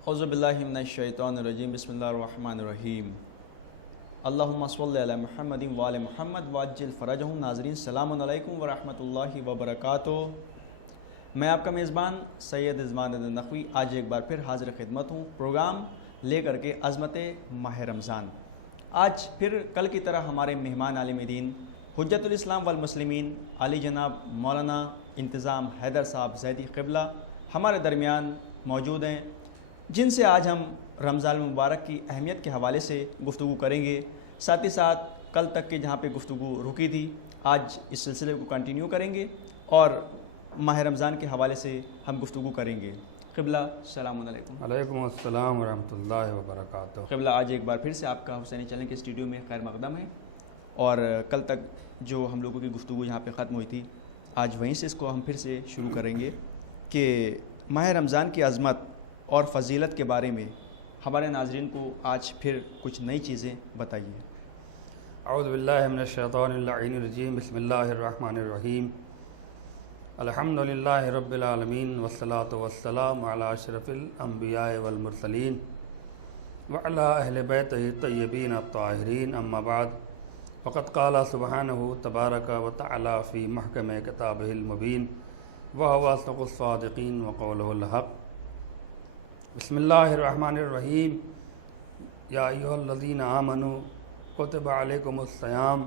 اعوذ باللہ من الشیطان الرجیم بسم اللہ الرحمن الرحیم اللہم صلی علی محمد وآل محمد وعجل فرجہم۔ ناظرین السلام علیکم ورحمۃ اللہ وبرکاتہ۔ میں آپ کا میزبان سید رضوان نقوی آج ایک بار پھر حاضر خدمت ہوں پروگرام لے کر کے عظمت ماہ رمضان۔ آج پھر کل کی طرح ہمارے مہمان عالم دین حجت الاسلام والمسلمین علی جناب مولانا انتظام حیدر صاحب زیدی قبلہ ہمارے درمیان موجود ہیں، جن سے آج ہم رمضان المبارک کی اہمیت کے حوالے سے گفتگو کریں گے۔ ساتھ ہی ساتھ کل تک کے جہاں پہ گفتگو رکی تھی آج اس سلسلے کو کنٹینیو کریں گے اور ماہ رمضان کے حوالے سے ہم گفتگو کریں گے۔ قبلہ السلام علیکم۔ وعلیکم السلام ورحمۃ اللہ وبرکاتہ۔ قبلہ آج ایک بار پھر سے آپ کا حسینی چینل کے اسٹوڈیو میں خیر مقدم ہے، اور کل تک جو ہم لوگوں کی گفتگو یہاں پہ ختم ہوئی تھی آج وہیں سے اس کو ہم پھر سے شروع کریں گے کہ ماہ رمضان کی عظمت اور فضیلت کے بارے میں ہمارے ناظرین کو آج پھر کچھ نئی چیزیں بتائیے۔ اعوذ باللہ من الشیطان اللعین الرجیم، بسم اللہ الرحمن الرحیم، الحمد للہ رب العالمین والصلاة والسلام علی اشرف الانبیاء والمرسلین وعلی اہل بیتہ الطیبین الطاہرین، اما بعد فقد قال سبحانہ تبارک وتعالی فی محکم کتابہ المبین وہو اصدق الصادقین وقولہ الحق۔ بسم اللہ الرحمن الرحیم، یا ایھا الذین آمنوا کتب علیکم الصیام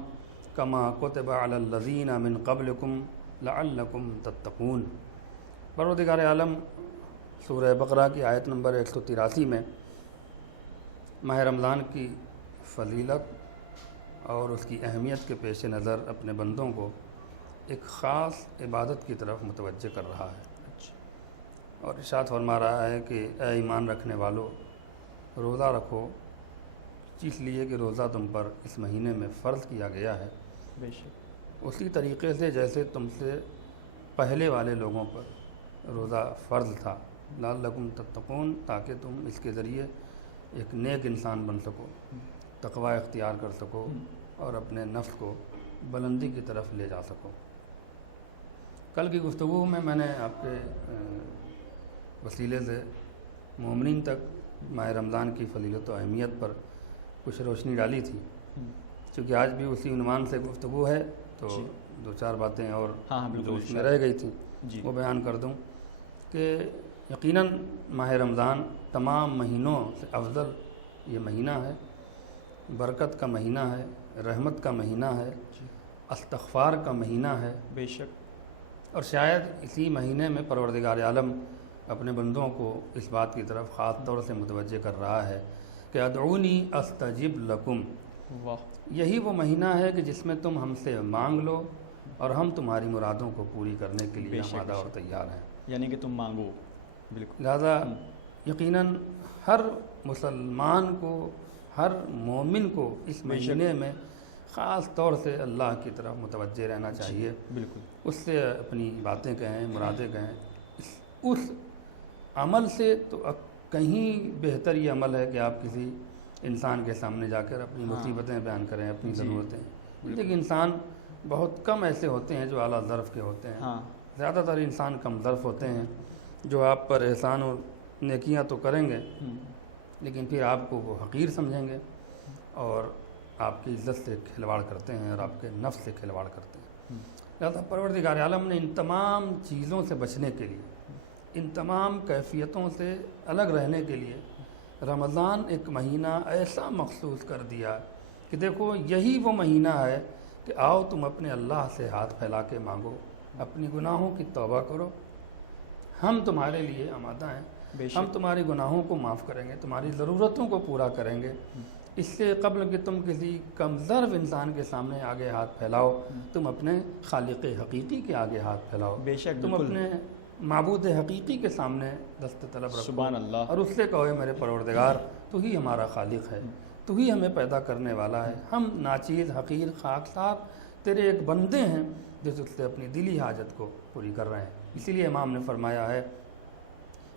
کما کتب علی الذین من قبلکم لعلکم تتقون۔ پروردگار عالم سورہ بقرہ کی آیت نمبر 183 میں ماہ رمضان کی فضیلت اور اس کی اہمیت کے پیش نظر اپنے بندوں کو ایک خاص عبادت کی طرف متوجہ کر رہا ہے، اور ارشاد فرما رہا ہے کہ اے ایمان رکھنے والو، روزہ رکھو، اس لیے کہ روزہ تم پر اس مہینے میں فرض کیا گیا ہے، بے شک اسی طریقے سے جیسے تم سے پہلے والے لوگوں پر روزہ فرض تھا، لعلکم تتقون، تاکہ تم اس کے ذریعے ایک نیک انسان بن سکو، تقوی اختیار کر سکو اور اپنے نفس کو بلندی کی طرف لے جا سکو۔ کل کی گفتگو میں نے آپ کے وسیلے سے مومنین تک ماہ رمضان کی فضیلت و اہمیت پر کچھ روشنی ڈالی تھی، چونکہ آج بھی اسی عنوان سے گفتگو ہے تو دو چار باتیں اور جو اس میں رہ گئی تھیں وہ بیان کر دوں کہ یقیناً ماہ رمضان تمام مہینوں سے افضل یہ مہینہ ہے، برکت کا مہینہ ہے، رحمت کا مہینہ ہے، استغفار کا مہینہ ہے، بے شک، اور شاید اسی مہینے میں پروردگار عالم اپنے بندوں کو اس بات کی طرف خاص طور سے متوجہ کر رہا ہے کہ ادعونی استجب لکم۔ واہ، یہی وہ مہینہ ہے کہ جس میں تم ہم سے مانگ لو اور ہم تمہاری مرادوں کو پوری کرنے کے لیے آمادہ اور تیار ہیں، یعنی کہ تم مانگو۔ بالکل، لہذا یقیناً ہر مسلمان کو، ہر مومن کو اس مہینے میں خاص طور سے اللہ کی طرف متوجہ رہنا چاہیے، بالکل، اس سے اپنی باتیں کہیں، مرادیں کہیں۔ اس عمل سے تو کہیں بہتر یہ عمل ہے کہ آپ کسی انسان کے سامنے جا کر اپنی مصیبتیں بیان کریں، اپنی ضرورتیں، لیکن انسان بہت کم ایسے ہوتے ہیں جو اعلیٰ ظرف کے ہوتے ہیں، زیادہ تر انسان کم ظرف ہوتے ہیں جو آپ پر احسان اور نیکیاں تو کریں گے لیکن پھر آپ کو وہ حقیر سمجھیں گے اور آپ کی عزت سے کھلواڑ کرتے ہیں اور آپ کے نفس سے کھلواڑ کرتے ہیں۔ لہذا پروردگار عالم نے ان تمام چیزوں سے بچنے کے لیے، ان تمام کیفیتوں سے الگ رہنے کے لیے رمضان ایک مہینہ ایسا مخصوص کر دیا کہ دیکھو یہی وہ مہینہ ہے کہ آؤ تم اپنے اللہ سے ہاتھ پھیلا کے مانگو، اپنی گناہوں کی توبہ کرو، ہم تمہارے لیے آمادہ ہیں، ہم تمہاری گناہوں کو معاف کریں گے، تمہاری ضرورتوں کو پورا کریں گے۔ اس سے قبل کہ تم کسی کم ظرف انسان کے سامنے آگے ہاتھ پھیلاؤ، تم اپنے خالق حقیقی کے آگے ہاتھ پھیلاؤ، بے شک، تم اپنے معبود حقیقی کے سامنے دست طلب رکھو، سبحان اللہ، اور اس سے کہو اے میرے پروردگار تو ہی ہمارا خالق ہے، تو ہی ہمیں پیدا کرنے والا ہے، ہم ناچیز، حقیر، خاکسار تیرے ایک بندے ہیں جو تجھ سے اپنی دلی حاجت کو پوری کر رہے ہیں۔ اسی لیے امام نے فرمایا ہے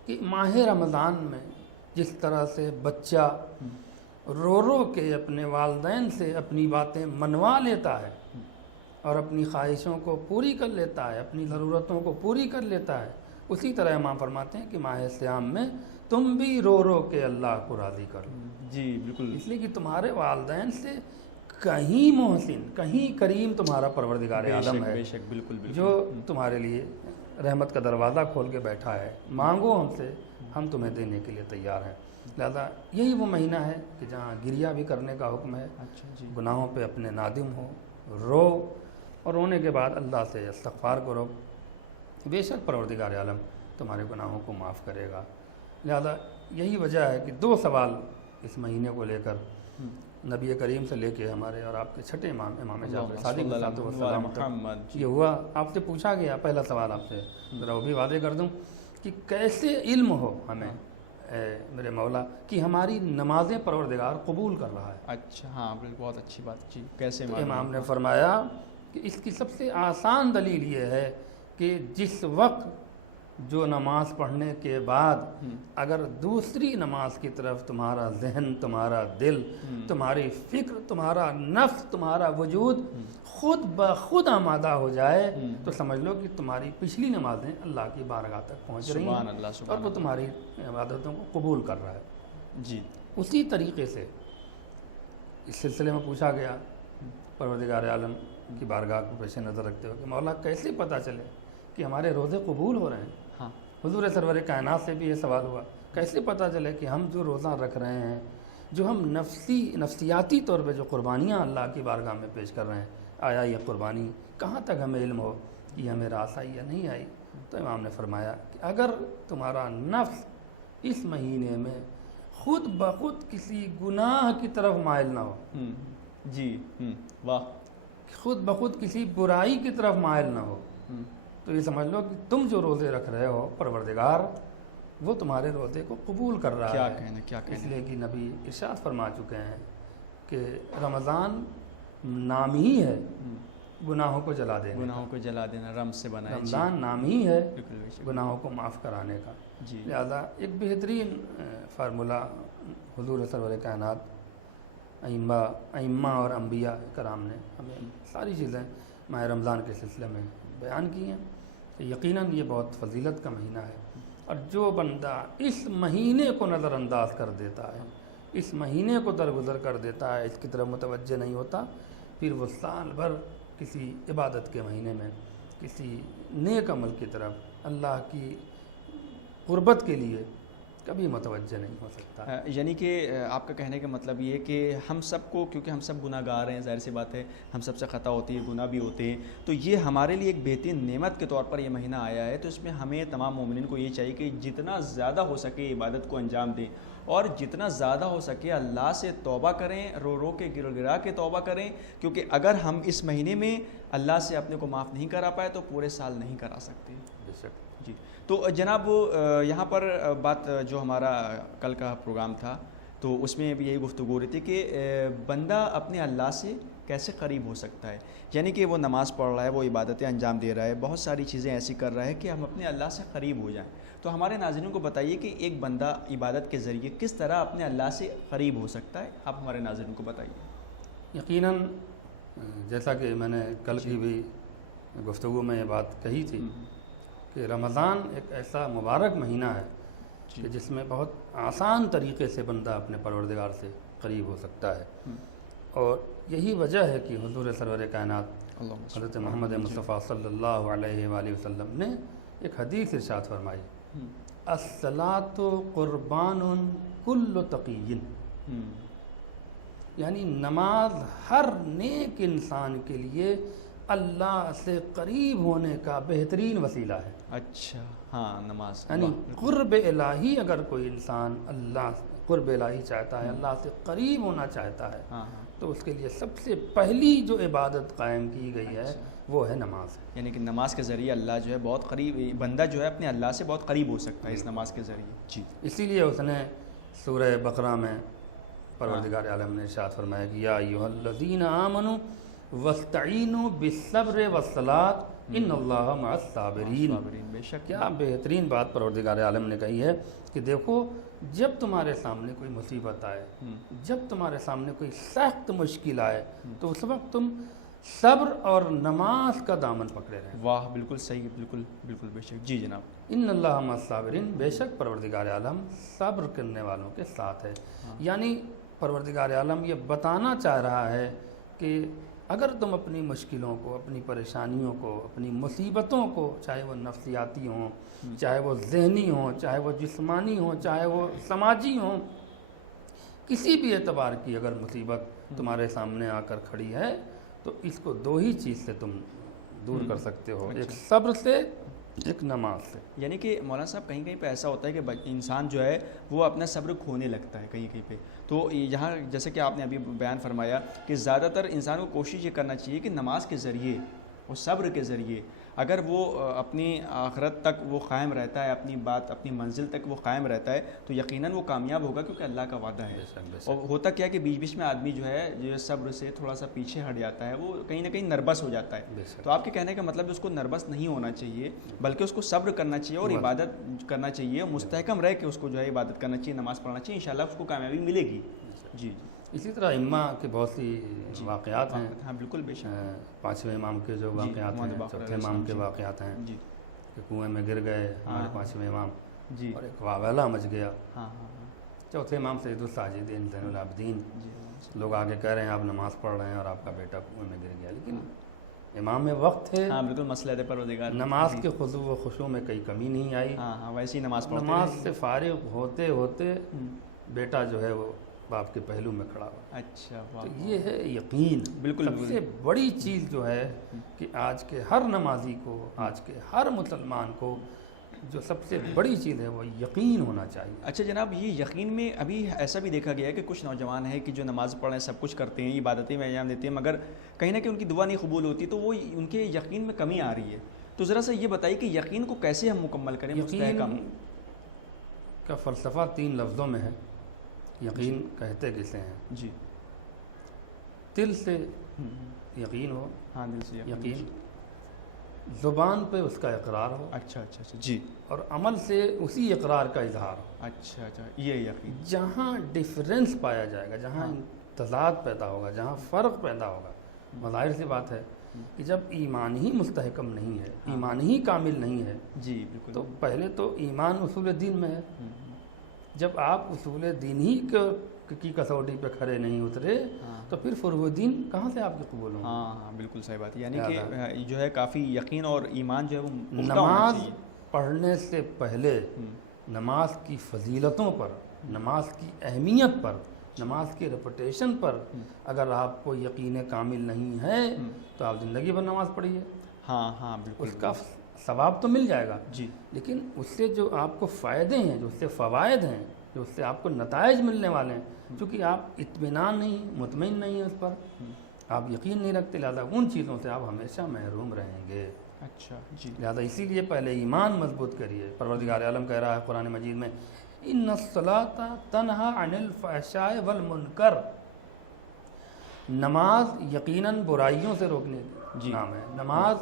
کہ ماہ رمضان میں جس طرح سے بچہ رو رو کے اپنے والدین سے اپنی باتیں منوا لیتا ہے اور اپنی خواہشوں کو پوری کر لیتا ہے، اپنی ضرورتوں کو پوری کر لیتا ہے، اسی طرح امام فرماتے ہیں کہ ماہ سیام میں تم بھی رو رو کے اللہ کو راضی کرو، جی بالکل، اس لیے کہ تمہارے والدین سے کہیں محسن، کہیں کریم تمہارا پروردگار عالم ہے، بے شک، بالکل بالکل، جو تمہارے لیے رحمت کا دروازہ کھول کے بیٹھا ہے، مانگو ہم سے، ہم تمہیں دینے کے لیے تیار ہیں۔ لہذا یہی وہ مہینہ ہے کہ جہاں گریہ بھی کرنے کا حکم ہے، اچھا جی، گناہوں پہ اپنے نادم ہو، رو، اور رونے کے بعد اللہ سے استغفار کرو، بے شک پروردگار عالم تمہارے گناہوں کو معاف کرے گا۔ لہذا یہی وجہ ہے کہ 2 سوال اس مہینے کو لے کر نبی کریم سے لے کے ہمارے اور آپ کے چھٹے امام جعفر صادق علیہ السلام محمد یہ ہوا، آپ سے پوچھا گیا پہلا سوال آپ سے، ذرا وہ بھی واضح کر دوں کہ کیسے علم ہو ہمیں اے میرے مولا کہ ہماری نمازیں پروردگار قبول کر رہا ہے۔ اچھا، ہاں بالکل، بہت اچھی بات جی، کیسے تو امام نے فرمایا کہ اس کی سب سے آسان دلیل یہ ہے کہ جس وقت جو نماز پڑھنے کے بعد اگر دوسری نماز کی طرف تمہارا ذہن، تمہارا دل، تمہاری فکر، تمہارا نفس، تمہارا وجود خود بخود آمادہ ہو جائے تو سمجھ لو کہ تمہاری پچھلی نمازیں اللہ کی بارگاہ تک پہنچ رہی سبحان ہیں اللہ، اور سبحان وہ تمہاری عبادتوں کو قبول کر رہا ہے۔ جی، اسی طریقے سے اس سلسلے میں پوچھا گیا پروردگار عالم کی بارگاہ کو پیش نظر رکھتے ہوئے کہ مولا کیسے پتہ چلے کہ ہمارے روزے قبول ہو رہے ہیں؟ ہاں، حضور سرور کائنات سے بھی یہ سوال ہوا، کیسے پتہ چلے کہ ہم جو روزہ رکھ رہے ہیں، جو ہم نفسیاتی طور پہ جو قربانیاں اللہ کی بارگاہ میں پیش کر رہے ہیں، آیا یہ قربانی کہاں تک ہمیں علم ہو کہ یہ ہمیں راس آئی یا نہیں آئی؟ تو امام نے فرمایا کہ اگر تمہارا نفس اس مہینے میں خود بخود کسی گناہ کی طرف مائل نہ ہو، جی، واہ، خود بخود کسی برائی کی طرف مائل نہ ہو، تو یہ سمجھ لو کہ تم جو روزے رکھ رہے ہو پروردگار وہ تمہارے روزے کو قبول کر رہا کیا ہے۔ کہنا، کیا اس کہنا، لیے کہ نبی ارشاد فرما چکے ہیں کہ رمضان نام ہی ہے گناہوں کو جلا دینے کا، گناہوں کو جلا دینا، رم سے بنا ہے، جی، رمضان نام ہی ہے بالکل بے شک، گناہوں کو معاف کرانے کا۔ جی، لہذا ایک بہترین فارمولہ حضور سرور کائنات ائمہ اور انبیاء کرام نے ہمیں ساری چیزیں ماہ رمضان کے سلسلے میں بیان کی ہیں کہ یقیناً یہ بہت فضیلت کا مہینہ ہے، اور جو بندہ اس مہینے کو نظر انداز کر دیتا ہے، اس مہینے کو درگزر کر دیتا ہے، اس کی طرف متوجہ نہیں ہوتا، پھر وہ سال بھر کسی عبادت کے مہینے میں کسی نیک عمل کی طرف اللہ کی قربت کے لیے کبھی متوجہ نہیں ہو سکتا۔ یعنی کہ آپ کا کہنے کا مطلب یہ ہے کہ ہم سب کو، کیونکہ ہم سب گناہ گار ہیں، ظاہر سی بات ہے ہم سب سے خطا ہوتی ہے، گناہ بھی ہوتے ہیں، تو یہ ہمارے لیے ایک بہترین نعمت کے طور پر یہ مہینہ آیا ہے، تو اس میں ہمیں تمام مومنین کو یہ چاہیے کہ جتنا زیادہ ہو سکے عبادت کو انجام دیں، اور جتنا زیادہ ہو سکے اللہ سے توبہ کریں، رو رو کے گر گرا کے توبہ کریں، کیونکہ اگر ہم اس مہینے میں اللہ سے اپنے کو معاف نہیں کرا پائے تو پورے سال نہیں کرا سکتے۔ بے شک۔ جی، تو جناب یہاں پر بات جو ہمارا کل کا پروگرام تھا تو اس میں بھی یہی گفتگو ہو رہی تھی کہ بندہ اپنے اللہ سے کیسے قریب ہو سکتا ہے، یعنی کہ وہ نماز پڑھ رہا ہے، وہ عبادتیں انجام دے رہا ہے، بہت ساری چیزیں ایسی کر رہا ہے کہ ہم اپنے اللہ سے قریب ہو جائیں۔ تو ہمارے ناظرین کو بتائیے کہ ایک بندہ عبادت کے ذریعے کس طرح اپنے اللہ سے قریب ہو سکتا ہے، آپ ہمارے ناظرین کو بتائیے۔ یقیناً جیسا کہ میں نے کل کی بھی گفتگو میں یہ بات کہی تھی کہ رمضان ایک ایسا مبارک مہینہ ہے کہ جس میں بہت آسان طریقے سے بندہ اپنے پروردگار سے قریب ہو سکتا ہے، اور یہی وجہ ہے کہ حضور سرور کائنات حضرت محمد مصطفیٰ صلی اللہ علیہ وآلہ وسلم نے ایک حدیث ارشاد فرمائی، الصلاۃ قربان کل تقی، یعنی نماز ہر نیک انسان کے لیے اللہ سے قریب ہونے کا بہترین وسیلہ ہے۔ اچھا، ہاں، نماز، یعنی قرب الہی، اگر کوئی انسان اللہ قرب الہی چاہتا ہے، اللہ سے قریب ہونا چاہتا ہے، تو اس کے لیے سب سے پہلی جو عبادت قائم کی گئی ہے وہ ہے نماز، یعنی کہ نماز کے ذریعے اللہ جو ہے بہت قریب، بندہ جو ہے اپنے اللہ سے بہت قریب ہو سکتا ہے اس نماز کے ذریعے۔ جی، اسی لیے اس نے سورہ بقرہ میں پروردگار عالم نے ارشاد فرمایا کہ یا ایھا الذین آمنوا واستعینوا بالصبر والصلاۃ ان اللہ مع الصابرین۔ بے شک، کیا بہترین بات پروردگار عالم نے کہی ہے کہ دیکھو جب تمہارے سامنے کوئی مصیبت آئے، جب تمہارے سامنے کوئی سخت مشکل آئے، تو اس وقت تم صبر اور نماز کا دامن پکڑے رہیں۔ واہ، بالکل صحیح، بالکل بالکل بے شک، جی جناب۔ ان اللہ مع الصابرین، بے شک پروردگار عالم صبر کرنے والوں کے ساتھ ہے۔ یعنی پروردگار عالم یہ بتانا چاہ رہا ہے کہ اگر تم اپنی مشکلوں کو، اپنی پریشانیوں کو، اپنی مصیبتوں کو، چاہے وہ نفسیاتی ہوں، چاہے وہ ذہنی ہوں، چاہے وہ جسمانی ہوں، چاہے وہ سماجی ہوں، کسی بھی اعتبار کی اگر مصیبت تمہارے سامنے آ کر کھڑی ہے تو اس کو دو ہی چیز سے تم دور کر سکتے ہو، ایک صبر سے، ایک نماز سے۔ یعنی کہ مولانا صاحب کہیں کہیں پہ ایسا ہوتا ہے کہ انسان جو ہے وہ اپنا صبر کھونے لگتا ہے کہیں کہیں پہ، تو یہاں جیسے کہ آپ نے ابھی بیان فرمایا کہ زیادہ تر انسان کو کوشش یہ کرنا چاہیے کہ نماز کے ذریعے اور صبر کے ذریعے اگر وہ اپنی آخرت تک وہ قائم رہتا ہے، اپنی بات، اپنی منزل تک وہ قائم رہتا ہے تو یقیناً وہ کامیاب ہوگا، کیونکہ اللہ کا وعدہ ہے۔ اور ہوتا کیا کہ بیچ بیچ میں آدمی جو ہے جو صبر سے تھوڑا سا پیچھے ہٹ جاتا ہے، وہ کہیں نہ کہیں نربس ہو جاتا ہے۔ تو آپ کے کہنے کا مطلب اس کو نربس نہیں ہونا چاہیے، بلکہ اس کو صبر کرنا چاہیے اور عبادت کرنا چاہیے، مستحکم رہ کے اس کو جو ہے عبادت کرنا چاہیے، نماز پڑھنا چاہیے، انشاءاللہ اس کو کامیابی ملے گی۔ جی، اسی طرح امہ کے بہت سی واقعات ہیں۔ ہاں بالکل بے شک، پانچویں امام کے جو واقعات ہیں، چوتھے امام کے واقعات ہیں جی، کہ کنویں میں گر گئے ہمارے پانچویں امام جی، اور ایک واویلا مچ گیا۔ ہاں ہاں ہاں، چوتھے امام سید الساجدین زین العابدین، جی، لوگ آگے کہہ رہے ہیں آپ نماز پڑھ رہے ہیں اور آپ کا بیٹا کنویں میں گر گیا، لیکن امام وقت تھے، ہاں بالکل مسئلہ پروردگار، نماز کے خضوع و خشوع میں کوئی کمی نہیں آئی۔ ہاں ہاں، ویسے ہی نماز پڑھتے نماز سے فارغ ہوتے ہوتے ہیں۔ بیٹا جو ہے وہ باپ کے پہلو میں کھڑا ہوا۔ اچھا، واہ، تو یہ ہے یقین۔ بالکل سب سے بڑی چیز جو ہے کہ آج کے ہر نمازی کو، آج کے ہر مسلمان کو جو سب سے بڑی چیز ہے وہ یقین ہونا چاہیے۔ اچھا جناب، یہ یقین میں ابھی ایسا بھی دیکھا گیا ہے کہ کچھ نوجوان ہیں کہ جو نماز پڑھ رہے ہیں، سب کچھ کرتے ہیں، عبادتیں میں انجام دیتے ہیں، مگر کہیں نہ کہیں ان کی دعا نہیں قبول ہوتی، تو وہ ان کے یقین میں کمی آ رہی ہے۔ تو ذرا سا یہ بتائیے کہ یقین کو کیسے ہم مکمل کریں؟ یقین کا فلسفہ 3 لفظوں میں ہے۔ یقین کہتے کسے ہیں؟ جی، دل سے یقین ہو، ہاں دل سے یقین، زبان پہ اس کا اقرار ہو، اچھا اچھا اچھا، جی، اور عمل سے اسی اقرار کا اظہار ہو۔ اچھا اچھا، یہ یقین، جہاں ڈفرینس پایا جائے گا، جہاں تضاد پیدا ہوگا، جہاں فرق پیدا ہوگا، ظاہر سی بات ہے کہ جب ایمان ہی مستحکم نہیں ہے، ایمان ہی کامل نہیں ہے، جی بالکل، تو پہلے تو ایمان اصول دین میں ہے۔ جب آپ اصول دین ہی کی کسوٹی پہ کھڑے نہیں اترے تو پھر فروع دین کہاں سے آپ کے قبول ہوں گے؟ ہاں ہاں بالکل صحیح بات ہے، یعنی کہ جو ہے کافی یقین اور ایمان جو ہے وہ پختہ ہونا نماز چاہیے۔ پڑھنے سے پہلے نماز کی فضیلتوں پر، نماز کی اہمیت پر، نماز کی ریپوٹیشن پر اگر آپ کو یقین کامل نہیں ہے تو آپ زندگی بھر نماز پڑھیے، ہاں ہاں بالکل، اس کا ثواب تو مل جائے گا، جی، لیکن اس سے جو آپ کو فائدے ہیں، جو اس سے فوائد ہیں، جو اس سے آپ کو نتائج ملنے والے ہیں، چونکہ آپ اطمینان نہیں، مطمئن نہیں ہیں اس پر، آپ یقین نہیں رکھتے، لہذا ان چیزوں سے آپ ہمیشہ محروم رہیں گے۔ اچھا، جی، لہذا اسی لیے پہلے ایمان مضبوط کریے۔ پروردگار عالم کہہ رہا ہے قرآن مجید میں، ان الصلاۃ تنہا عن الفحشاء والمنکر، نماز یقیناً برائیوں سے روکنے کا نام ہے، نماز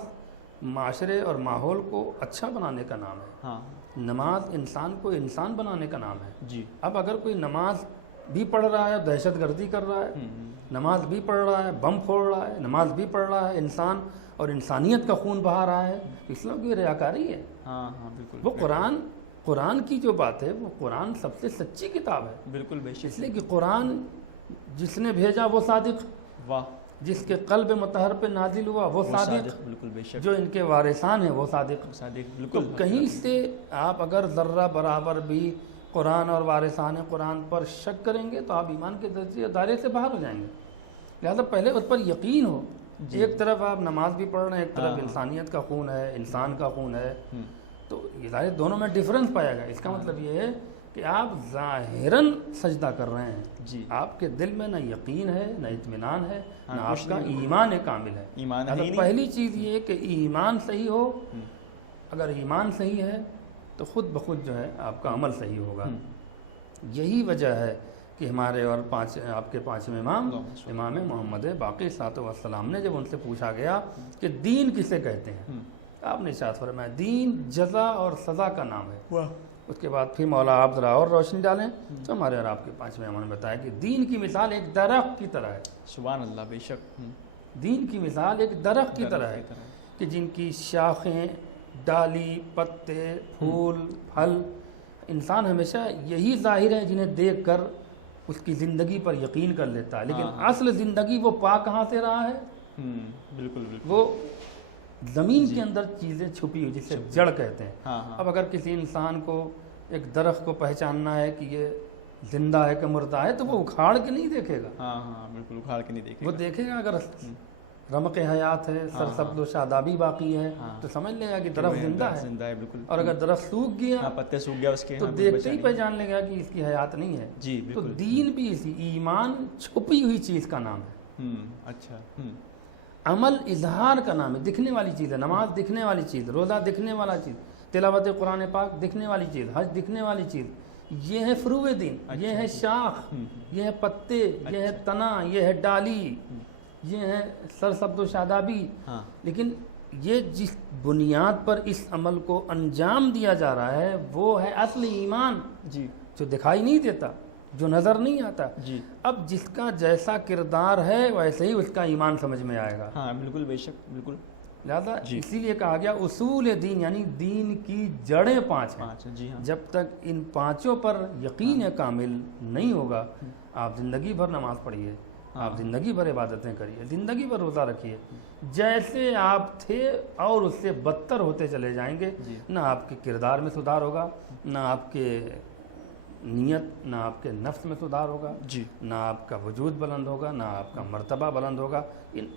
معاشرے اور ماحول کو اچھا بنانے کا نام ہے، ہاں، نماز انسان کو انسان بنانے کا نام ہے۔ جی، اب اگر کوئی نماز بھی پڑھ رہا ہے، دہشت گردی کر رہا ہے، نماز بھی پڑھ رہا ہے، بم پھوڑ رہا ہے، نماز بھی پڑھ رہا ہے، انسان اور انسانیت کا خون بہا رہا ہے، اس میں کوئی ریاکاری ہے۔ ہاں ہاں بالکل، وہ قرآن کی جو بات ہے، وہ قرآن سب سے سچی کتاب ہے، بالکل بے شک، اس لیے کہ قرآن جس نے بھیجا وہ صادق، واہ، جس کے قلب مطہر پہ نازل ہوا وہ صادق، بالکل بے شک، جو ان کے وارثان ہیں وہ صادق۔ صادق، تو بالکل، کہیں سے آپ اگر ذرہ برابر بھی قرآن اور وارثان قرآن پر شک کریں گے تو آپ ایمان کے دائرے سے باہر ہو جائیں گے۔ لہذا پہلے اس پر یقین ہو، ایک طرف آپ نماز بھی پڑھ رہے ہیں، ایک طرف انسانیت کا خون ہے، انسان کا خون ہے، تو یہ ظاہر دونوں میں ڈفرنس پایا گیا۔ اس کا مطلب یہ ہے کہ آپ ظاہراً سجدہ کر رہے ہیں، جی، آپ کے دل میں نہ یقین ہے، نہ اطمینان ہے، نہ آپ کا ایمان کامل ہے۔ ایمان لہذا پہلی چیز یہ ہے کہ ایمان صحیح ہو، اگر ایمان صحیح ہے تو خود بخود جو ہے آپ کا عمل صحیح ہوگا۔ یہی وجہ ہے کہ ہمارے اور آپ کے پانچویں امام محمد باقر صلی اللہ علیہ وسلم نے جب ان سے پوچھا گیا کہ دین کسے کہتے ہیں، آپ نے ارشاد فرمایا دین جزا اور سزا کا نام ہے۔ اس کے بعد پھر مولا آپ ذرا اور روشنی ڈالیں تو ہمارے اور آپ کے پانچویں امام نے بتایا کہ دین کی مثال ایک درخت کی طرح ہے۔ سبحان اللہ، بے شک، دین کی مثال ایک درخت کی طرح ہے کہ جن کی شاخیں، ڈالی، پتے، پھول، پھل، انسان ہمیشہ یہی ظاہر ہے جنہیں دیکھ کر اس کی زندگی پر یقین کر لیتا ہے، لیکن اصل زندگی وہ پا کہاں سے رہا ہے؟ بالکل بالکل، وہ زمین کے اندر چیزیں چھپی ہوئی جسے جڑ کہتے ہیں۔ اب اگر کسی انسان کو ایک درخت کو پہچاننا ہے کہ یہ زندہ ہے کہ مردہ ہے تو وہ اکھاڑ کے نہیں دیکھے گا، بالکل اکھاڑ کے نہیں دیکھے وہ دیکھے گا اگر رمق حیات ہے، سرسبز و شادابی باقی ہے تو سمجھ لے گا کہ درخت زندہ ہے، بالکل، اور اگر درخت سوکھ گیا پتے سوکھ گیا اس کے تو دیکھتے ہی پہچان لے گا کہ اس کی حیات نہیں ہے۔ جی تو بالکل، دین بھی اسی، ایمان چھپی ہوئی چیز کا نام ہے، اچھا، عمل اظہار کا نام ہے، دکھنے والی چیز ہے، نماز دکھنے والی چیز، روزہ دکھنے والا چیز، تلاوت قرآن پاک دکھنے والی چیز، حج دکھنے والی چیز، یہ ہے فروع دین، یہ ہے شاخ، یہ ہے پتے، یہ ہے تنا، یہ ہے ڈالی، یہ ہے سرسبز و شادابی۔ لیکن یہ جس بنیاد پر اس عمل کو انجام دیا جا رہا ہے وہ ہے اصل ایمان، جی، جو دکھائی نہیں دیتا، جو نظر نہیں آتا۔ جی، اب جس کا جیسا کردار ہے ویسے ہی اس کا ایمان سمجھ میں آئے گا۔ بالکل، بے شک، بالکل، لہذا اسی لیے کہا گیا اصول دین، یعنی دین کی جڑیں 5 ہیں۔ جی ہاں، جب تک ان 5 پر یقین کامل نہیں ہوگا، آپ زندگی بھر نماز پڑھیے، آپ زندگی بھر عبادتیں کریے، زندگی بھر روزہ رکھیے، جیسے آپ تھے اور اس سے بدتر ہوتے چلے جائیں گے، نہ آپ کے کردار میں سدھار ہوگا، نہ آپ کے نیت، نہ آپ کے نفس میں سدھار ہوگا، نہ آپ کا وجود بلند ہوگا، نہ آپ کا مرتبہ بلند ہوگا،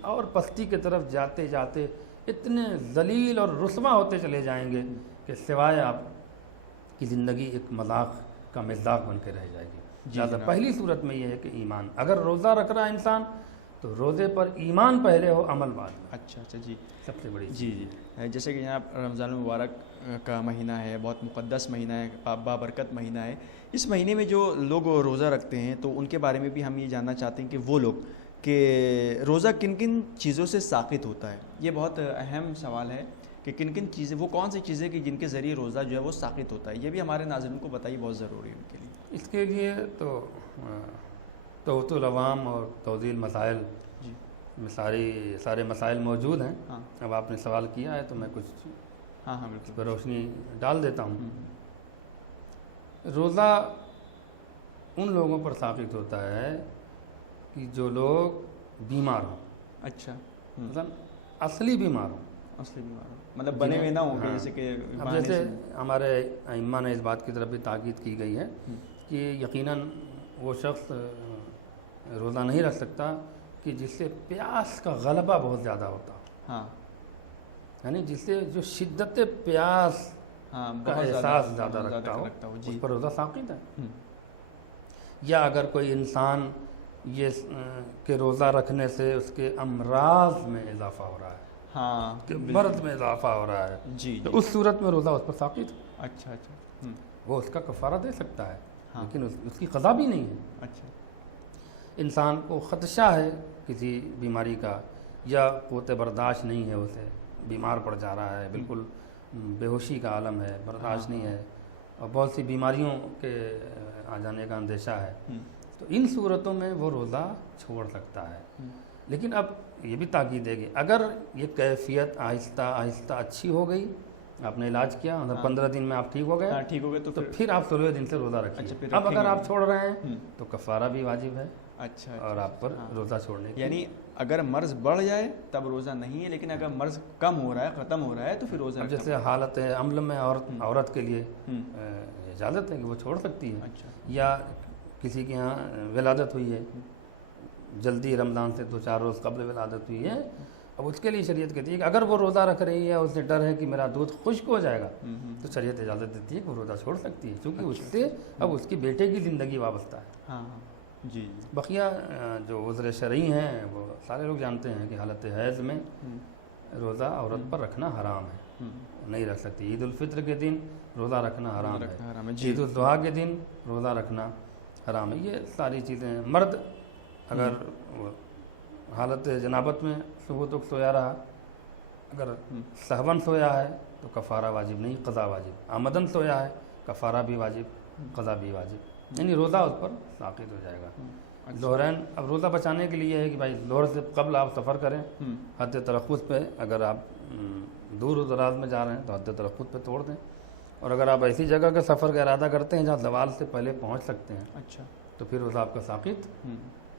اور پستی کی طرف جاتے جاتے اتنے ذلیل اور رسوا ہوتے چلے جائیں گے کہ سوائے آپ کی زندگی ایک مذاق کا مزاق بن کے رہ جائے گی۔ لہٰذا پہلی صورت میں یہ ہے کہ ایمان، اگر روزہ رکھ رہا ہے انسان تو روزے پر ایمان پہلے ہو، عمل بعد میں۔ اچھا، جی، سب سے بڑی جی، جیسے کہ جناب رمضان المبارک کا مہینہ ہے، بہت مقدس مہینہ ہے، بابرکت مہینہ ہے۔ اس مہینے میں جو لوگ روزہ رکھتے ہیں تو ان کے بارے میں بھی ہم یہ جاننا چاہتے ہیں کہ وہ لوگ کہ روزہ کن کن چیزوں سے ساقط ہوتا ہے۔ یہ بہت اہم سوال ہے کہ کن کن چیزیں، وہ کون سی چیزیں کہ جن کے ذریعے روزہ جو ہے وہ ساقط ہوتا ہے، یہ بھی ہمارے ناظرین کو بتائیے، بہت ضروری ہے ان کے لیے۔ اس کے لیے تو توت العوام اور توضیح المسائل میں سارے مسائل موجود ہیں۔ اب آپ نے سوال کیا ہے تو میں کچھ اس پر روشنی ڈال دیتا ہوں۔ روزہ ان لوگوں پر ساقط ہوتا ہے کہ جو لوگ بیمار ہوں، اچھا، مثلا اصلی بیمار ہوں، مطلب بنے ہوئے نہ ہوں، جیسے کہ اب جیسے ہمارے ائمہ نے اس بات کی طرف بھی تاکید کی گئی ہے کہ یقیناً وہ شخص روزہ نہیں رکھ سکتا کہ جس سے پیاس کا غلبہ بہت زیادہ ہوتا، یعنی جس سے جو شدت پیاس کا احساس زیادہ رکھتا ہو، اس پر روزہ ساقط ہے۔ یا اگر کوئی انسان یہ کہ روزہ رکھنے سے اس کے امراض میں اضافہ ہو رہا ہے، کہ مرض میں اضافہ ہو رہا ہے، تو اس صورت میں روزہ اس پر ساقط ہے۔ اچھا، وہ اس کا کفارہ دے سکتا ہے، لیکن اس کی قضا بھی نہیں ہے۔ اچھا، انسان کو خدشہ ہے کسی بیماری کا، یا قوت برداشت نہیں ہے، اسے بیمار پڑ جا رہا ہے، بالکل بے ہوشی کا عالم ہے، برداشت نہیں ہے، اور بہت سی بیماریوں کے آ جانے کا اندیشہ ہے، تو ان صورتوں میں وہ روزہ چھوڑ سکتا ہے۔ لیکن اب یہ بھی تاکید ہے کہ اگر یہ کیفیت آہستہ آہستہ اچھی ہو گئی، آپ نے علاج کیا، 15 دن میں آپ ٹھیک ہو گئے، تو پھر آپ 16ویں دن سے روزہ رکھیے۔ اب اگر آپ چھوڑ رہے ہیں تو کفارہ بھی واجب ہے، اچھا، اور آپ پر روزہ چھوڑنے کی، یعنی اگر مرض بڑھ جائے تب روزہ نہیں ہے، لیکن اگر مرض کم ہو رہا ہے، ختم ہو رہا ہے تو پھر روزہ۔ جیسے حالت عمل میں عورت کے لیے اجازت ہے کہ وہ چھوڑ سکتی ہے، یا کسی کے ہاں ولادت ہوئی ہے، جلدی رمضان سے 2-4 روز قبل ولادت ہوئی ہے، اب اس کے لیے شریعت کہتی ہے کہ اگر وہ روزہ رکھ رہی ہے، اسے ڈر ہے کہ میرا دودھ خشک ہو جائے گا، تو شریعت اجازت دیتی ہے کہ وہ روزہ چھوڑ سکتی ہے، کیونکہ اس سے اب اس کی بیٹے کی زندگی وابستہ ہے۔ جی، بقیہ جو عذر شرعی ہیں وہ سارے لوگ جانتے ہیں کہ حالت حیض میں روزہ عورت پر رکھنا حرام ہے، نہیں رکھ سکتی۔ عید الفطر کے دن روزہ رکھنا حرام ہے، عید الاضحیٰ کے دن روزہ رکھنا حرام ہے۔ یہ ساری چیزیں، مرد اگر حالت جنابت میں صبح تک سویا رہا، اگر سہون سویا ہے تو کفارہ واجب نہیں، قضا واجب، آمدن سویا ہے کفارہ بھی واجب، قضا بھی واجب، یعنی روزہ اس پر ساقط ہو جائے گا۔ ظہرین اب روزہ بچانے کے لیے ہے کہ بھائی ظہر سے قبل آپ سفر کریں حد تلفظ پہ، اگر آپ دور و دراز میں جا رہے ہیں تو حد تلفظ پہ توڑ دیں، اور اگر آپ ایسی جگہ کے سفر کا ارادہ کرتے ہیں جہاں زوال سے پہلے پہنچ سکتے ہیں اچھا تو پھر روزہ آپ کا ساقط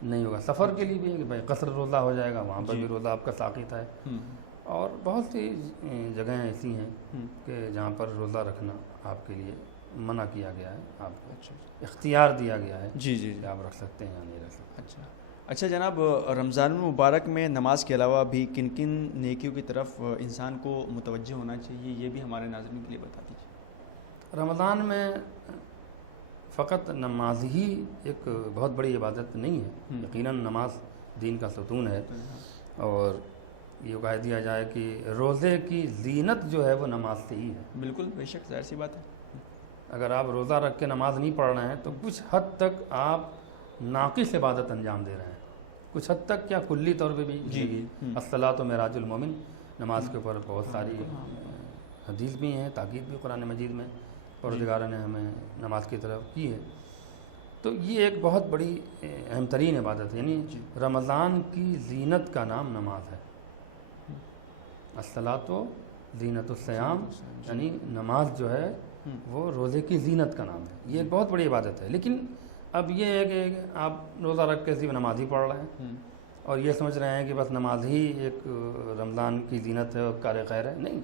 نہیں ہوگا۔ سفر کے لیے بھی ہے کہ بھائی قصر روزہ ہو جائے گا، وہاں پر بھی روزہ آپ کا ساقط ہے۔ اور بہت سی جگہیں ایسی ہیں کہ جہاں پر روزہ رکھنا آپ کے لیے منع کیا گیا ہے، آپ کو اختیار دیا گیا ہے جی جی کہ آپ رکھ سکتے ہیں یا نہیں رکھ سکتے۔ اچھا جناب، رمضان المبارک میں نماز کے علاوہ بھی کن کن نیکیوں کی طرف انسان کو متوجہ ہونا چاہیے، یہ بھی ہمارے ناظرین کے لیے بتا دیجیے۔ رمضان میں فقط نماز ہی ایک بہت بڑی عبادت نہیں ہے، یقیناً نماز دین کا ستون ہے، اور یہ کہہ دیا جائے کہ روزے کی زینت جو ہے وہ نماز سے ہی ہے۔ بالکل، بے شک، ظاہر سی بات ہے۔ اگر آپ روزہ رکھ کے نماز نہیں پڑھ رہے ہیں تو کچھ حد تک آپ ناقص عبادت انجام دے رہے ہیں، کچھ حد تک کیا کلی طور پہ بھی جی۔ الصلاۃ معراج المومن، نماز کے اوپر بہت ساری حدیث بھی ہیں، تاکید بھی قرآن مجید میں پروردگار نے ہمیں نماز کی طرف کی ہے۔ تو یہ ایک بہت بڑی اہم ترین عبادت ہے، یعنی رمضان کی زینت کا نام نماز ہے۔ الصلاۃ زینت الصیام، یعنی نماز جو ہے وہ روزے کی زینت کا نام ہے، یہ ایک بہت بڑی عبادت ہے۔ لیکن اب یہ ہے کہ آپ روزہ رکھ کے صرف نماز ہی پڑھ رہے ہیں اور یہ سمجھ رہے ہیں کہ بس نماز ہی ایک رمضان کی زینت ہے اور کار خیر ہے، نہیں،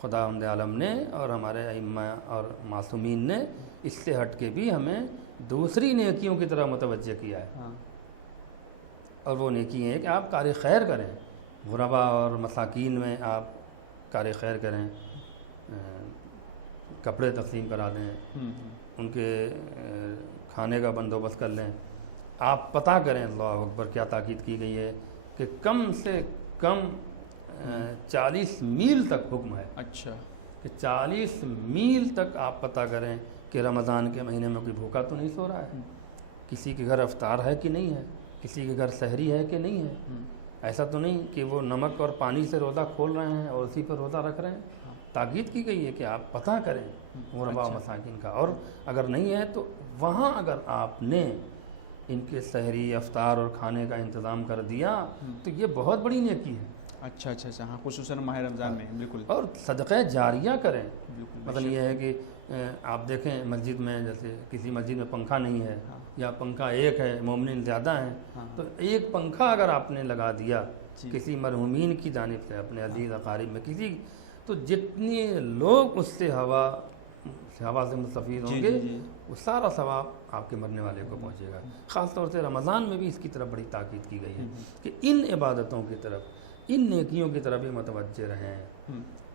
خداوند عالم نے اور ہمارے ائمہ اور معصومین نے اس سے ہٹ کے بھی ہمیں دوسری نیکیوں کی طرف متوجہ کیا ہے، اور وہ نیکی ہے کہ آپ کار خیر کریں، غربا اور مساکین میں آپ کار خیر کریں، کپڑے تقسیم کرا دیں، ان کے کھانے کا بندوبست کر لیں۔ آپ پتہ کریں، اللہ اکبر کیا تاکید کی گئی ہے کہ کم سے کم 40 میل تک حکم ہے، اچھا، کہ 40 میل تک آپ پتہ کریں کہ رمضان کے مہینے میں کوئی بھوکا تو نہیں سو رہا ہے، کسی کے گھر افطار ہے کہ نہیں ہے، کسی کے گھر سحری ہے کہ نہیں ہے، ایسا تو نہیں کہ وہ نمک اور پانی سے روزہ کھول رہے ہیں اور اسی پر روزہ رکھ رہے ہیں۔ تاکید کی گئی ہے کہ آپ پتہ کریں غربا و مساکین کا، اور اگر نہیں ہے تو وہاں اگر آپ نے ان کے سحری، افطار اور کھانے کا انتظام کر دیا تو یہ بہت بڑی نیکی ہے۔ اچھا اچھا اچھا، ہاں، خصوصاً ماہ رمضان میں، بالکل۔ اور صدقہ جاریہ کریں، مطلب یہ ہے کہ آپ دیکھیں مسجد میں جیسے کسی مسجد میں پنکھا نہیں ہے یا پنکھا ایک ہے، مومنین زیادہ ہیں، تو ایک پنکھا اگر آپ نے لگا دیا کسی مرحومین کی جانب سے، اپنے عزیز اقارب میں کسی، تو جتنے لوگ اس سے ہوا سے مستفید ہوں گے وہ سارا ثواب آپ کے مرنے والے کو پہنچے گا۔ خاص طور سے رمضان میں بھی اس کی طرف بڑی تاکید کی گئی ہے کہ ان عبادتوں کی طرف، ان نیکیوں کی طرف بھی متوجہ رہیں۔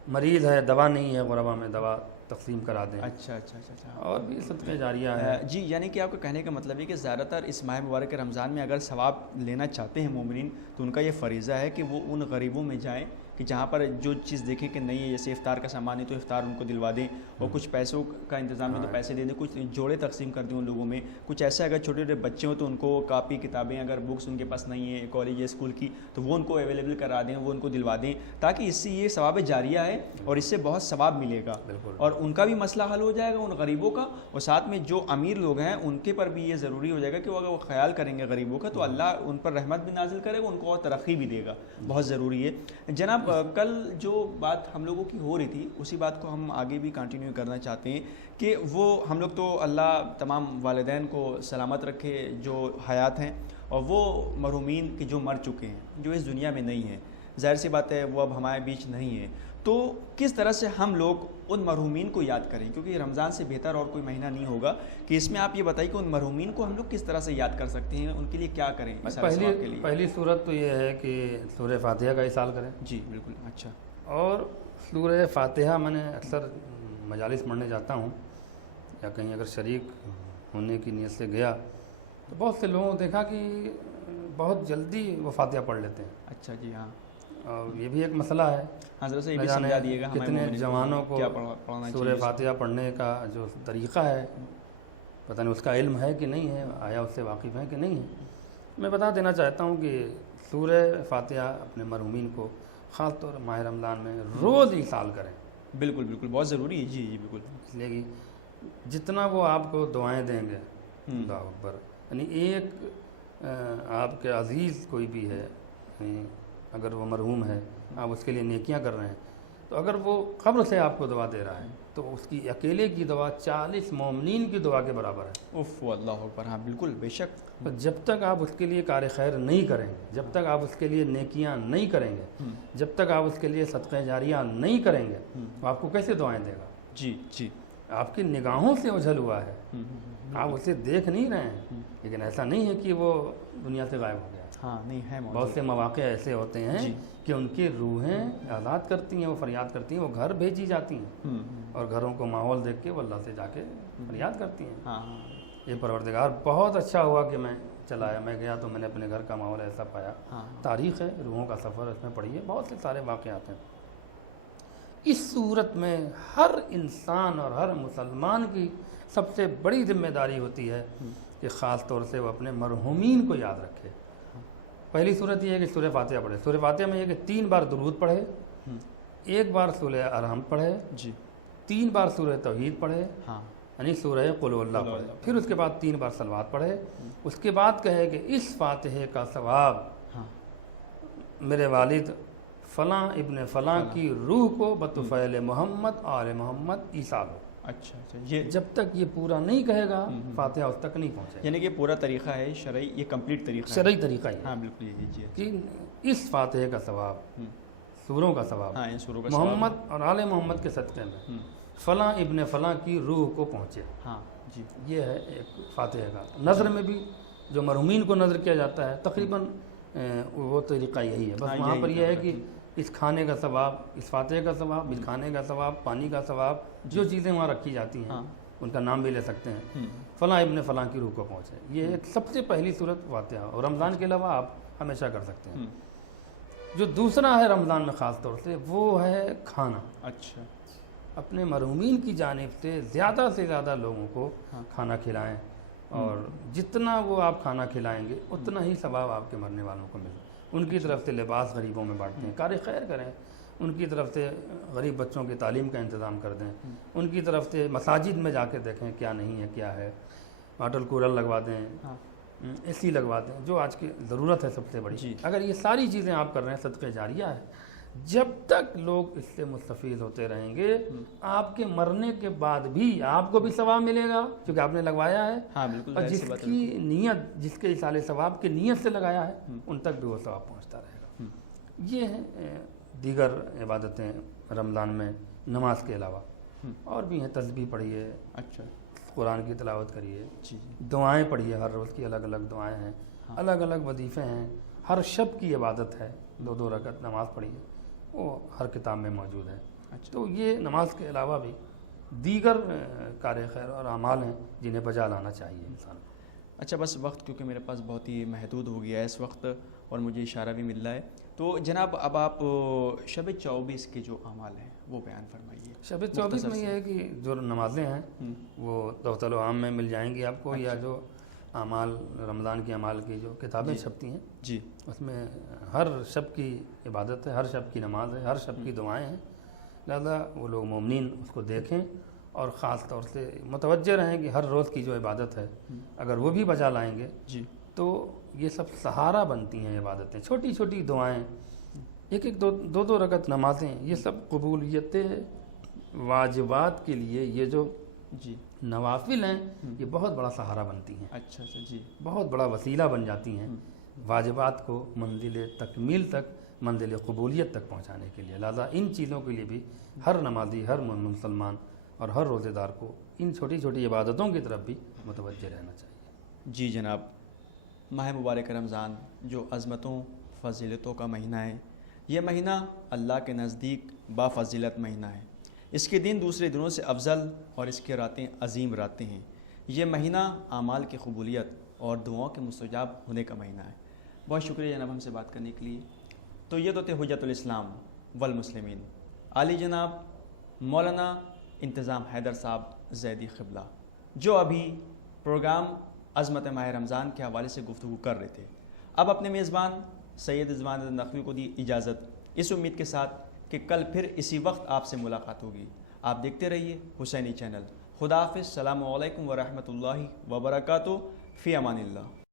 مریض ہے، دوا نہیں ہے، غربا میں دوا تقسیم کرا دیں۔ اچھا اچھا اچھا، اور بھی صدقہ جاریہ ہے۔ جی، یعنی کہ آپ کا کہنے کا مطلب ہے کہ زیادہ تر اس ماہ مبارک رمضان میں اگر ثواب لینا چاہتے ہیں مومنین تو ان کا یہ فریضہ ہے کہ وہ ان غریبوں میں جائیں کہ جہاں پر جو چیز دیکھیں کہ نہیں ہے، جیسے افطار کا سامان ہے تو افطار ان کو دلوا دیں، اور کچھ پیسوں کا انتظام ہے تو پیسے دے دیں، کچھ جوڑے تقسیم کر دیں ان لوگوں میں، کچھ ایسا اگر چھوٹے چھوٹے بچے ہوں تو ان کو کاپی کتابیں، اگر بکس ان کے پاس نہیں ہے کالج یا اسکول کی تو وہ ان کو اویلیبل کرا دیں، وہ ان کو دلوا دیں، تاکہ اس سے یہ ثواب جاریہ ہے اور اس سے بہت ثواب ملے گا، اور ان کا بھی مسئلہ حل ہو جائے گا، ان غریبوں کا، اور ساتھ میں جو امیر لوگ ہیں ان کے پر بھی یہ ضروری ہو جائے گا کہ وہ اگر وہ خیال کریں گے غریبوں کا تو اللہ ان پر رحمت بھی نازل کرے گا، ان کو اور ترقی بھی دے گا، بہت ضروری ہے۔ جناب، کل جو بات ہم لوگوں کی ہو رہی تھی اسی بات کو ہم آگے بھی کنٹینیو کرنا چاہتے ہیں کہ وہ ہم لوگ تو اللہ تمام والدین کو سلامت رکھے جو حیات ہیں، اور وہ مرحومین کے جو مر چکے ہیں، جو اس دنیا میں نہیں ہیں، ظاہر سی بات ہے وہ اب ہمارے بیچ نہیں ہے، تو کس طرح سے ہم لوگ ان مرحومین کو یاد کریں، کیونکہ رمضان سے بہتر اور کوئی مہینہ نہیں ہوگا، کہ اس میں آپ یہ بتائیے کہ ان مرحومین کو ہم لوگ کس طرح سے یاد کر سکتے ہیں، ان کے لیے کیا کریں؟ پہلی صورت تو یہ ہے کہ سورہ فاتحہ کا اصال کریں۔ جی بالکل، اچھا۔ اور سورہ فاتحہ میں نے اکثر مجالس پڑھنے جاتا ہوں یا کہیں اگر شریک ہونے کی نیت سے گیا تو بہت سے لوگوں کو دیکھا کہ بہت جلدی وہ فاتحہ پڑھ لیتے ہیں۔ اچھا جی، ہاں، اور یہ بھی ایک مسئلہ ہے، حضرت سے یہ بھی سمجھا دیے گا کتنے جوانوں کو سورہ فاتحہ پڑھنے کا جو طریقہ ہے پتہ نہیں اس کا علم ہے کہ نہیں ہے، آیا اس سے واقف ہے کہ نہیں ہے۔ میں بتا دینا چاہتا ہوں کہ سورہ فاتحہ اپنے مرحومین کو خاص طور ماہ رمضان میں روز ایصال کریں۔ بالکل بالکل، بہت ضروری ہے، جی جی بالکل، اس لیے کہ جتنا وہ آپ کو دعائیں دیں گے، اللہ اکبر، یعنی ایک آپ کے عزیز کوئی بھی ہے، اگر وہ مرحوم ہے، آپ اس کے لیے نیکیاں کر رہے ہیں، تو اگر وہ قبر سے آپ کو دعا دے رہا ہے تو اس کی اکیلے کی دعا 40 مومنین کی دعا کے برابر ہے۔ اف اللہ اکبر، ہاں بالکل بے شک۔ تو جب تک آپ اس کے لیے کار خیر نہیں کریں گے، جب تک آپ اس کے لیے نیکیاں نہیں کریں گے، جب تک آپ اس کے لیے صدقہ جاریہ نہیں کریں گے، تو آپ کو کیسے دعائیں دے گا؟ جی جی، آپ کی نگاہوں سے اوجھل ہوا ہے، آپ اسے دیکھ نہیں رہے ہیں، لیکن ایسا نہیں ہے کہ وہ دنیا سے غائب ہو گیا۔ ہاں نہیں ہے موجود۔ بہت سے مواقع ایسے ہوتے ہیں کہ ان کی روحیں آزاد کرتی ہیں، وہ فریاد کرتی ہیں، وہ گھر بھیجی جاتی ہیں، اور گھروں کو ماحول دیکھ کے وہ اللہ سے جا کے فریاد کرتی ہیں۔ ہاں یہ پروردگار بہت اچھا ہوا کہ میں چلا آیا، میں گیا تو میں نے اپنے گھر کا ماحول ایسا پایا۔ تاریخ ہے، روحوں کا سفر، اس میں پڑھیے، بہت سے سارے واقعات ہیں۔ اس صورت میں ہر انسان اور ہر مسلمان کی سب سے بڑی ذمہ داری ہوتی ہے کہ خاص طور سے وہ اپنے مرحومین کو یاد رکھے۔ پہلی صورت یہ ہے کہ سورہ فاتحہ پڑھے۔ سورہ فاتحہ میں یہ کہ 3 بار درود پڑھے، 1 بار سورہ ارحم پڑھے، جی 3 بار سورہ توحید پڑھے، ہاں یعنی سورہ قل ہو اللہ پڑھے، پھر اس کے بعد 3 بار صلوات پڑھے۔ اس کے بعد کہے کہ اس فاتحے کا ثواب میرے والد فلاں ابن فلاں کی روح کو بطفیل محمد آل محمد عیسیٰ ہو۔ اچھا اچھا، یہ جب تک یہ پورا نہیں کہے گا فاتحہ اس تک نہیں پہنچے گا۔ یعنی کہ پورا طریقہ ہے شرعی، یہ کمپلیٹ طریقہ ہے، شرعی طریقہ یہ ہاں بالکل یہ جی کہ اس فاتحے کا ثواب، سوروں کا ثواب ہاں، ان سوروں کا محمد اور آل محمد کے صدقے میں فلاں ابن فلاں کی روح کو پہنچے۔ ہاں جی، یہ ہے ایک فاتحہ کا۔ نظر میں بھی جو مرحومین کو نظر کیا جاتا ہے تقریباً وہ طریقہ یہی ہے، بس وہاں پر یہ ہے کہ اس کھانے کا ثواب، اس فاتحہ کا ثواب، اس کھانے کا ثواب، پانی کا ثواب، جو چیزیں وہاں رکھی جاتی ہیں ان کا نام بھی لے سکتے ہیں، فلاں ابن فلاں کی روح کو پہنچے۔ یہ ایک سب سے پہلی صورت فاتحہ، اور رمضان کے علاوہ آپ ہمیشہ کر سکتے ہیں۔ جو دوسرا ہے رمضان میں خاص طور سے، وہ ہے کھانا۔ اچھا، اپنے مرحومین کی جانب سے زیادہ لوگوں کو کھانا کھلائیں، اور جتنا وہ آپ کھانا کھلائیں گے اتنا ہی ثواب آپ کے مرنے والوں کو ملے۔ ان کی طرف سے لباس غریبوں میں بانٹتے ہیں، کار خیر کریں، ان کی طرف سے غریب بچوں کی تعلیم کا انتظام کر دیں، ان کی طرف سے مساجد میں جا کے دیکھیں کیا نہیں ہے کیا ہے، واٹر کولر لگوا دیں، اے سی لگوا دیں، جو آج کی ضرورت ہے سب سے بڑی۔ اگر یہ ساری چیزیں آپ کر رہے ہیں، صدقہ جاریہ ہے، جب تک لوگ اس سے مستفید ہوتے رہیں گے، آپ کے مرنے کے بعد بھی آپ کو بھی ثواب ملے گا کیونکہ آپ نے لگوایا ہے، ہاں بالکل، اور جس کی نیت، جس کے ایصال ثواب کی نیت سے لگایا ہے ان تک بھی وہ ثواب پہنچتا رہے گا۔ یہ ہیں دیگر عبادتیں رمضان میں نماز کے علاوہ، اور بھی ہیں، تسبیح پڑھیے، اچھا قرآن کی تلاوت کریے، جی، دعائیں پڑھیے، ہر روز کی الگ الگ دعائیں ہیں، الگ الگ وظیفے ہیں، ہر شب کی عبادت ہے، 2 رکعت نماز پڑھیے، وہ ہر کتاب میں موجود ہے۔ تو یہ نماز کے علاوہ بھی دیگر کار خیر اور اعمال ہیں جنہیں بجا لانا چاہیے انسان کو۔ اچھا، بس وقت کیونکہ میرے پاس بہت ہی محدود ہو گیا ہے اس وقت، اور مجھے اشارہ بھی مل رہا ہے، تو جناب اب آپ شب 24 کے جو اعمال ہیں وہ بیان فرمائیے۔ شب 24 میں یہ ہے کہ جو نمازیں ہیں وہ تحفۃ العام میں مل جائیں گی آپ کو، یا جو اعمال رمضان کے اعمال کی جو کتابیں چھپتی ہیں جی، اس میں ہر شب کی عبادت ہے، ہر شب کی نماز ہے، ہر شب کی دعائیں ہیں، لہذا وہ لوگ مومنین اس کو دیکھیں اور خاص طور سے متوجہ رہیں کہ ہر روز کی جو عبادت ہے اگر وہ بھی بجا لائیں گے جی، تو یہ سب سہارا بنتی ہیں عبادتیں، چھوٹی چھوٹی دعائیں، ایک 2 رکعت نمازیں، یہ سب قبولیت واجبات کے لیے یہ جو جی نوافل ہیں یہ بہت بڑا سہارا بنتی ہیں، اچھا اچھا، جی بہت بڑا وسیلہ بن جاتی ہیں واجبات کو منزل تکمیل تک، منزل قبولیت تک پہنچانے کے لیے۔ لہذا ان چیزوں کے لیے بھی ہر نمازی، ہر مسلمان اور ہر روزے دار کو ان چھوٹی چھوٹی عبادتوں کی طرف بھی متوجہ رہنا چاہیے۔ جی جناب، ماہ مبارک رمضان جو عظمتوں فضیلتوں کا مہینہ ہے، یہ مہینہ اللہ کے نزدیک بافضیلت مہینہ ہے، اس کے دن دوسرے دنوں سے افضل اور اس کی راتیں عظیم راتیں ہیں۔ یہ مہینہ اعمال کی قبولیت اور دعاؤں کے مستجاب ہونے کا مہینہ ہے۔ بہت شکریہ جناب ہم سے بات کرنے کے لیے۔ تو یہ تو تھے حجت الاسلام والمسلمین عالی جناب مولانا انتظام حیدر صاحب زیدی قبلہ، جو ابھی پروگرام عظمت ماہ رمضان کے حوالے سے گفتگو کر رہے تھے۔ اب اپنے میزبان سید رضوان نقوی کو دی اجازت، اس امید کے ساتھ کہ کل پھر اسی وقت آپ سے ملاقات ہوگی۔ آپ دیکھتے رہیے حسینی چینل۔ خدا حافظ، السلام علیکم ورحمۃ اللہ وبرکاتہ، فی امان اللہ۔